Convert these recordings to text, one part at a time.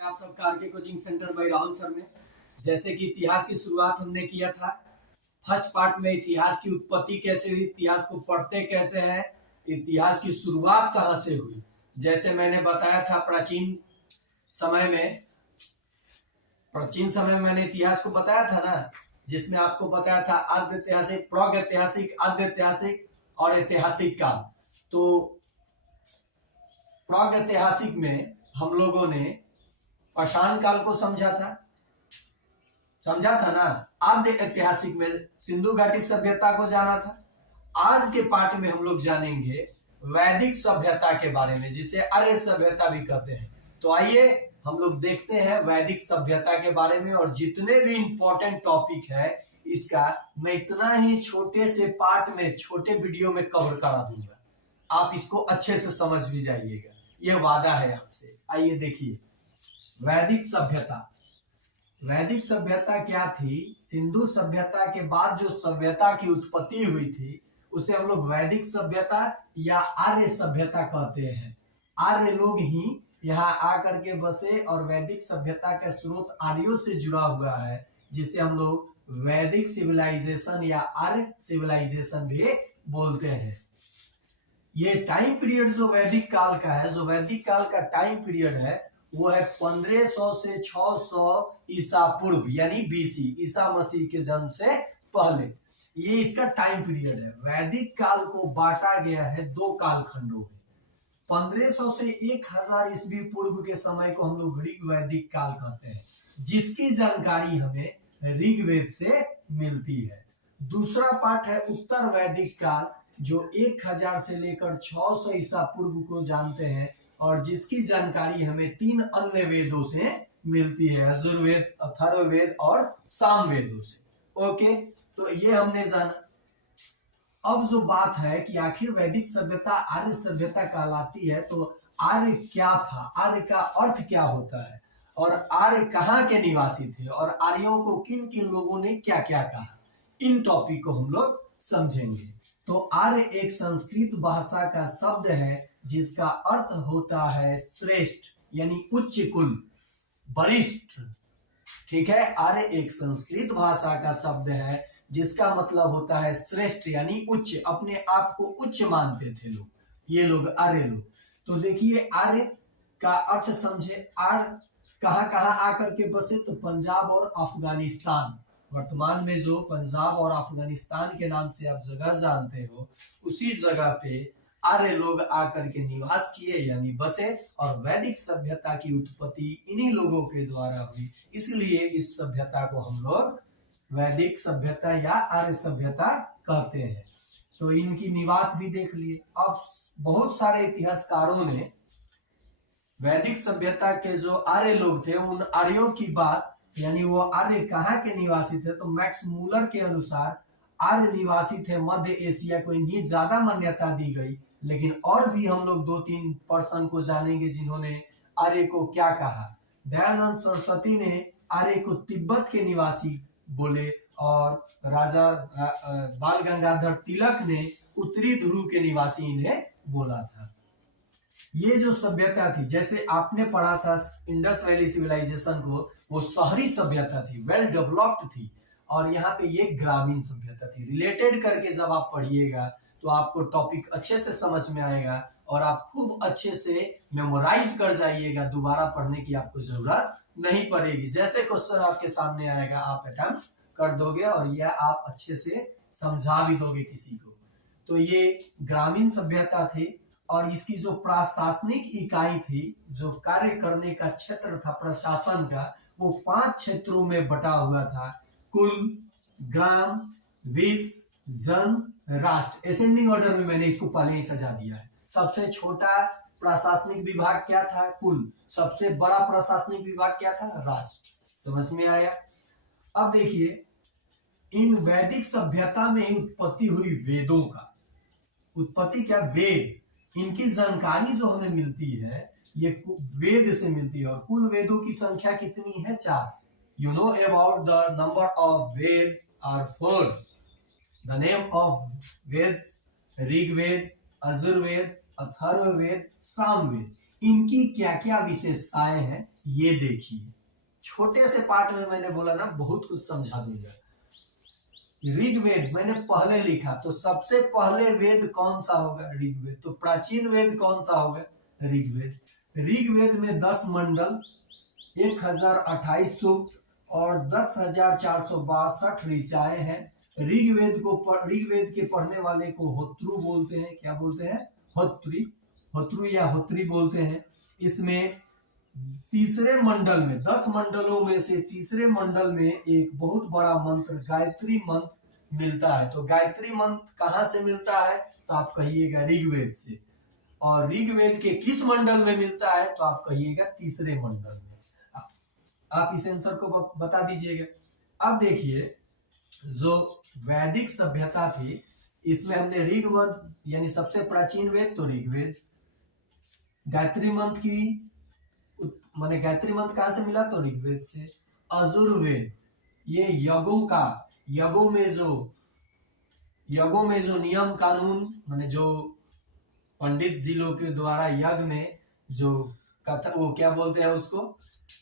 आप सबका RK coaching centre by Rahul sir में। जैसे कि इतिहास की शुरुआत हमने किया था, फर्स्ट पार्ट में इतिहास की उत्पत्ति कैसे हुई, इतिहास को पढ़ते कैसे हैं, इतिहास की शुरुआत कहां से हुई। जैसे मैंने बताया था प्राचीन समय में मैंने इतिहास को बताया था ना, जिसमें आपको बताया था आद्य ऐतिहासिक, प्राग ऐतिहासिक, आद्य ऐतिहासिक और ऐतिहासिक काल। तो प्राग ऐतिहासिक में हम लोगों ने पाषाण काल को समझा था ना। आद्य ऐतिहासिक में सिंधु घाटी सभ्यता को जाना था। आज के पाठ में हम लोग जानेंगे वैदिक सभ्यता के बारे में, जिसे आर्य सभ्यता भी कहते हैं। तो आइए हम लोग देखते हैं वैदिक सभ्यता के बारे में, और जितने भी इंपॉर्टेंट टॉपिक है इसका मैं इतना ही छोटे से पार्ट में, छोटे वीडियो में कवर करा दूंगा। आप इसको अच्छे से समझ भी जाइएगा, यह वादा है आपसे। आइए देखिए वैदिक सभ्यता क्या थी। सिंधु सभ्यता के बाद जो सभ्यता की उत्पत्ति हुई थी उसे हम लोग वैदिक सभ्यता या आर्य सभ्यता कहते हैं। आर्य लोग ही यहाँ आकर के बसे, और वैदिक सभ्यता का स्रोत आर्यों से जुड़ा हुआ है, जिसे हम लोग वैदिक सिविलाइजेशन या आर्य सिविलाइजेशन भी बोलते हैं। ये टाइम पीरियड जो वैदिक काल का है, जो वैदिक काल का टाइम पीरियड है, वो है 1500 से 600 ईसा पूर्व, यानी बीसी, ईसा मसीह के जन्म से पहले। ये इसका टाइम पीरियड है। वैदिक काल को बांटा गया है दो कालखंडों में। 1500 से 1000 ईस्वी पूर्व के समय को हम लोग ऋग वैदिक काल कहते हैं, जिसकी जानकारी हमें ऋग्वेद से मिलती है। दूसरा पार्ट है उत्तर वैदिक काल, जो 1000 से लेकर 600 ईसा पूर्व को जानते हैं, और जिसकी जानकारी हमें 3 अन्य वेदों से मिलती है, यजुर्वेद, अथर्ववेद और सामवेदों से। ओके, तो ये हमने जाना। अब जो बात है कि आखिर वैदिक सभ्यता आर्य सभ्यता कहलाती है, तो आर्य क्या था, आर्य का अर्थ क्या होता है, और आर्य कहाँ के निवासी थे, और आर्यों को किन किन लोगों ने क्या क्या कहा, इन टॉपिक को हम लोग समझेंगे। तो आर्य एक संस्कृत भाषा का शब्द है, जिसका अर्थ होता है श्रेष्ठ, यानी उच्च कुल, वरिष्ठ। ठीक है, आर्य एक संस्कृत भाषा का शब्द है जिसका मतलब होता है श्रेष्ठ, यानी उच्च। अपने आप को उच्च मानते थे लोग, ये लोग आर्य लोग। तो देखिए आर्य का अर्थ समझे। आर्य कहां कहां आकर के बसे, तो पंजाब और अफगानिस्तान, वर्तमान में जो पंजाब और अफगानिस्तान के नाम से आप जगह जानते हो, उसी जगह पे आर्य लोग आकर के निवास किए, यानी बसे। और वैदिक सभ्यता की उत्पत्ति इन्हीं लोगों के द्वारा हुई, इसलिए इस सभ्यता को हम लोग वैदिक सभ्यता या आर्य सभ्यता कहते हैं। तो इनकी निवास भी देख लिए। अब बहुत सारे इतिहासकारों ने वैदिक सभ्यता के जो आर्य लोग थे, उन आर्यों की बात, यानी वो आर्य कहाँ के निवासी थे, तो मैक्स मूलर के अनुसार आर्य निवासी थे मध्य एशिया को, इन्हीं ज्यादा मान्यता दी गई। लेकिन और भी हम लोग 2-3 पर्सन को जानेंगे जिन्होंने आर्य को क्या कहा। दयानंद सरस्वती ने आर्य को तिब्बत के निवासी बोले, और राजा बाल गंगाधर तिलक ने उत्तरी ध्रुव के निवासी इन्हें बोला था। ये जो सभ्यता थी, जैसे आपने पढ़ा था इंडस वैली सिविलाइजेशन को, वो शहरी सभ्यता थी, वेल डेवलप्ड थी, और यहाँ पे ये ग्रामीण सभ्यता थी। रिलेटेड करके जब आप पढ़िएगा तो आपको टॉपिक अच्छे से समझ में आएगा, और आप खूब अच्छे से मेमोराइज कर जाइएगा। दोबारा पढ़ने की आपको जरूरत नहीं पड़ेगी। जैसे क्वेश्चन आपके सामने आएगा आप अटेम्प्ट कर दोगे, और यह आप अच्छे से समझा भी दोगे किसी को। तो ये ग्रामीण सभ्यता थी, और इसकी जो प्रशासनिक इकाई थी, जो कार्य करने का क्षेत्र था प्रशासन का, वो 5 क्षेत्रों में बटा हुआ था: कुल, ग्राम, विष, जन, राष्ट्र। असेंडिंग ऑर्डर में मैंने इसको पहले ही सजा दिया है। सबसे छोटा प्रशासनिक विभाग क्या था? कुल। सबसे बड़ा प्रशासनिक विभाग क्या था? राष्ट्र। समझ में आया? अब देखिए, इन वैदिक सभ्यता में ही उत्पत्ति हुई वेदों का। उत्पत्ति क्या? वेद। इनकी जानकारी जो हमें मिलती है, ये वेद से मिलती है। और कुल वेदों की संख्या कितनी है? 4। You know about the number of Ved are 4. The name of Ved, Rigveda, Yajurveda, Atharvaveda, Samaveda. इनकी क्या क्या विशेषताएं हैं, ये देखिए, छोटे से पार्ट में मैंने बोला ना बहुत कुछ समझा दूंगा। ऋग्वेद मैंने पहले लिखा, तो सबसे पहले वेद कौन सा होगा? ऋग्वेद। तो प्राचीन वेद कौन सा होगा? ऋग्वेद। ऋग्वेद में 10 मंडल, 1028 सूक्त और 10,462 ऋचाएं हैं। ऋग्वेद के पढ़ने वाले को होत्रु बोलते हैं। क्या बोलते हैं? होत्रु या होत्री बोलते हैं। इसमें तीसरे मंडल में, 10 मंडलों में से तीसरे मंडल में एक बहुत बड़ा मंत्र गायत्री मंत्र मिलता है। तो गायत्री मंत्र कहां से मिलता है? तो आप कहिएगा ऋग्वेद से। और ऋग्वेद के किस मंडल में मिलता है? तो आप कहिएगा तीसरे मंडल में। आप इस आंसर को बता दीजिएगा। अब देखिए, जो वैदिक सभ्यता थी, इसमें हमने ऋग्वेद यानी सबसे प्राचीन वेद तो ऋग्वेद। गायत्री मंत्र की माने गायत्री मंत्र कहां से मिला? तो ऋग्वेद से। अजुर्वेद, ये यज्ञों में जो नियम कानून माने जो पंडित जी लोग के द्वारा यज्ञ में जो कथा, वो क्या बोलते हैं उसको,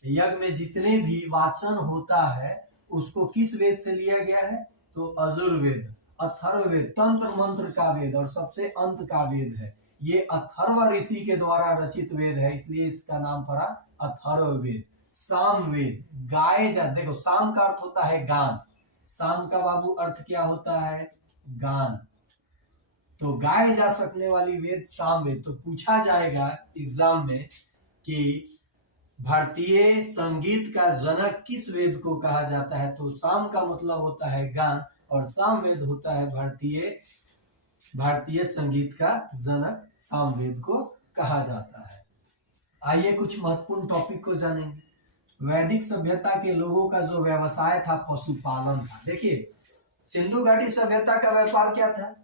यज्ञ में जितने भी वाचन होता है उसको किस वेद से लिया गया है? तो अजुर्वेद। अथर्ववेद तंत्र मंत्र का वेद और सबसे अंत का वेद है। ये अथर्व ऋषि के द्वारा रचित वेद है, इसलिए इसका नाम पड़ा अथर्ववेद। सामवेद, देखो साम का अर्थ होता है गान। साम का बाबू अर्थ क्या होता है? गान। तो गाए जा सकने वाली वेद सामवेद। तो पूछा जाएगा एग्जाम में कि भारतीय संगीत का जनक किस वेद को कहा जाता है? तो साम का मतलब होता है गान और सामवेद होता है भारतीय संगीत का जनक सामवेद को कहा जाता है। आइए कुछ महत्वपूर्ण टॉपिक को जानेंगे। वैदिक सभ्यता के लोगों का जो व्यवसाय था पशुपालन था। देखिए, सिंधु घाटी सभ्यता का व्यापार क्या था?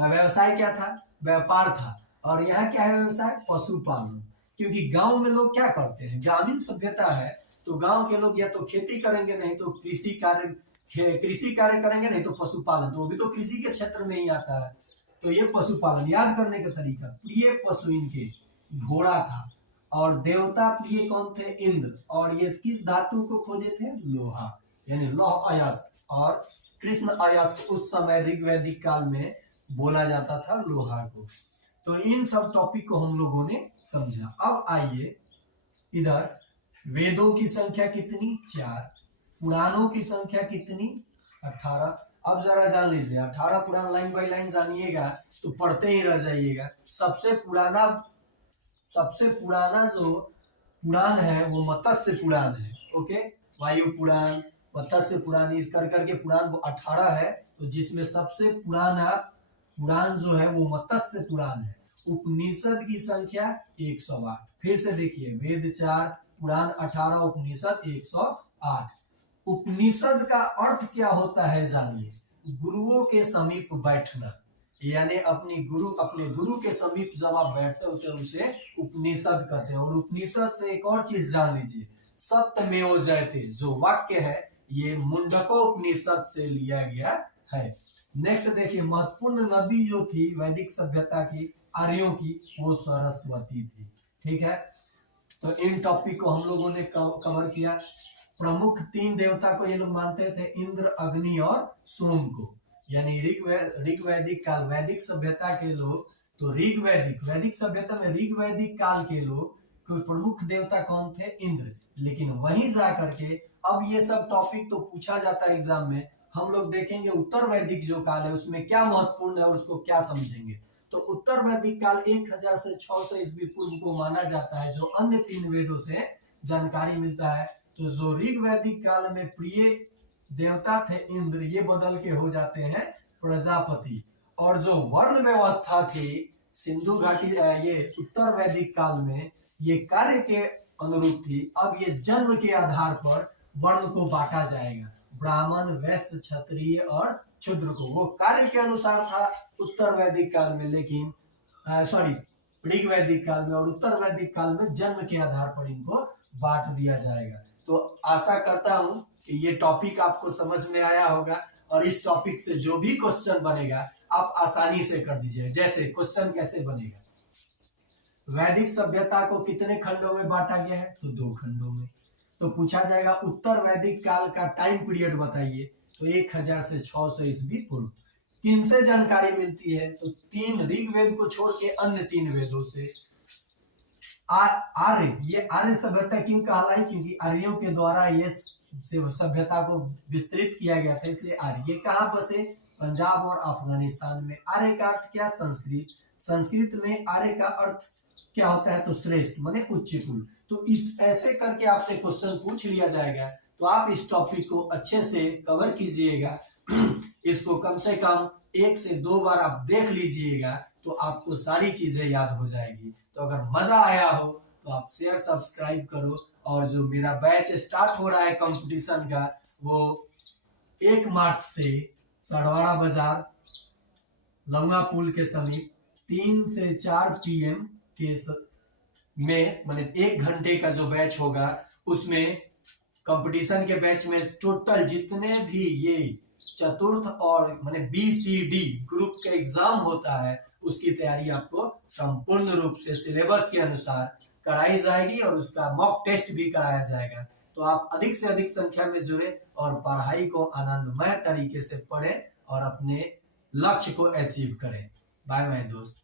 व्यवसाय क्या था? व्यापार था। और यहाँ क्या है? व्यवसाय पशुपालन। क्योंकि गांव में लोग क्या करते हैं? ग्रामीण सभ्यता है, तो गांव के लोग या तो खेती करेंगे, नहीं तो कृषि कार्य करेंगे, नहीं तो पशुपालन। तो वो भी तो कृषि के क्षेत्र में ही आता है। तो ये पशुपालन। याद करने का तरीका, प्रिय पशु इनके घोड़ा था। और देवता प्रिय कौन थे? इंद्र। और ये किस धातु को खोजे थे? लोहा, यानी लौह अयस्क। और कृष्ण अयस्क उस समय ऋग्वैदिक काल में बोला जाता था लोहा को। तो इन सब टॉपिक को हम लोगों ने समझा। अब आइए इधर, वेदों की संख्या कितनी? 4। पुराणों की संख्या कितनी? 18। अब जरा जान लीजिए, 18 पुराण लाइन बाय लाइन जानिएगा तो पढ़ते ही रह जाइएगा। सबसे पुराना जो पुराण है वो मत्स्य पुराण है। ओके, वायु पुराण, मत्स्य पुराण, इस करके पुराण वो 18 है। तो जिसमें सबसे पुराण जो है वो मत्स्य पुराण है। उपनिषद की संख्या 108। फिर से देखिए, वेद 4, पुराण 18, उपनिषद 108। उपनिषद का अर्थ क्या होता है जानिए? गुरुओं के समीप बैठना, यानी अपने गुरु के समीप जब आप बैठते हो तो उसे उपनिषद कहते हैं। और उपनिषद से एक और चीज जान लीजिए, सत्यमेव जयते जो वाक्य है ये मुंडकोपनिषद से लिया गया है। नेक्स्ट देखिए, महत्वपूर्ण नदी जो थी वैदिक सभ्यता की, आर्यों की, वो सरस्वती थी। ठीक है, तो इन टॉपिक को हम लोगों ने कवर किया। प्रमुख 3 देवता को ये लोग मानते थे, इंद्र, अग्नि और सोम को। यानी ऋग्वैदिक काल, वैदिक सभ्यता के लोग तो वैदिक सभ्यता में ऋग्वैदिक काल के लोग कोई प्रमुख देवता कौन थे? इंद्र। लेकिन वहीं जा करके अब ये सब टॉपिक तो पूछा जाता है एग्जाम में, हम लोग देखेंगे उत्तर वैदिक जो काल है उसमें क्या महत्वपूर्ण है और उसको क्या समझेंगे। तो उत्तर वैदिक काल 1000 से 600 ईस्वी पूर्व को माना जाता है, जो अन्य 3 वेदों से जानकारी मिलता है। तो जो ऋग्वैदिक काल में प्रिय देवता थे इंद्र, ये बदल के हो जाते हैं प्रजापति। और जो वर्ण व्यवस्था थी सिंधु घाटी, ये उत्तर वैदिक काल में ये कार्य के अनुरूप थी। अब ये जन्म के आधार पर वर्ण को बांटा जाएगा, ब्राह्मण, वैश्य, क्षत्रिय और शूद्र को। वो कार्य के अनुसार था उत्तर वैदिक काल में, लेकिन ऋग्वैदिक काल में और उत्तर वैदिक काल में जन्म के आधार पर इनको बांट दिया जाएगा। तो आशा करता हूं कि ये टॉपिक आपको समझ में आया होगा और इस टॉपिक से जो भी क्वेश्चन बनेगा आप आसानी से कर दीजिए। जैसे क्वेश्चन कैसे बनेगा, वैदिक सभ्यता को कितने खंडों में बांटा गया है? तो 2 खंडों में। तो पूछा जाएगा उत्तर वैदिक काल का टाइम पीरियड बताइए, तो 1000 से 600 ईस्वी पूर्व। किनसे जानकारी मिलती है? तो 3 ऋग्वेद को छोड़ के अन्य 3 वेदों से। आर्य, ये आर्य सभ्यता क्यों कहलाई? क्योंकि आर्यों के द्वारा ये सभ्यता को विस्तृत किया गया था, इसलिए आर्य। ये कहाँ बसे? पंजाब और अफगानिस्तान में। आर्य का अर्थ क्या? संस्कृत। संस्कृत में आर्य का अर्थ क्या होता है? तो श्रेष्ठ, माने उच्च कुल। तो इस ऐसे करके आपसे क्वेश्चन पूछ लिया जाएगा, तो आप इस टॉपिक को अच्छे से कवर कीजिएगा। इसको कम से कम 1 से 2 बार आप देख लीजिएगा, तो आपको सारी चीजें याद हो जाएगी। तो अगर मजा आया हो तो आप शेयर सब्सक्राइब करो। और जो मेरा बैच स्टार्ट हो रहा है कंपटीशन का, वो 1 मार्च से सरवाड़ा बाजार लंगा पुल के समीप 3 से 4 PM के में, मतलब 1 घंटे का जो बैच होगा, उसमें कंपटीशन के बैच में टोटल जितने भी ये चतुर्थ और माने BCD ग्रुप का एग्जाम होता है, उसकी तैयारी आपको संपूर्ण रूप से सिलेबस के अनुसार कराई जाएगी और उसका मॉक टेस्ट भी कराया जाएगा। तो आप अधिक से अधिक संख्या में जुड़े और पढ़ाई को आनंदमय तरीके से पढ़ें और अपने लक्ष्य को अचीव करें। बाय बाय दोस्त।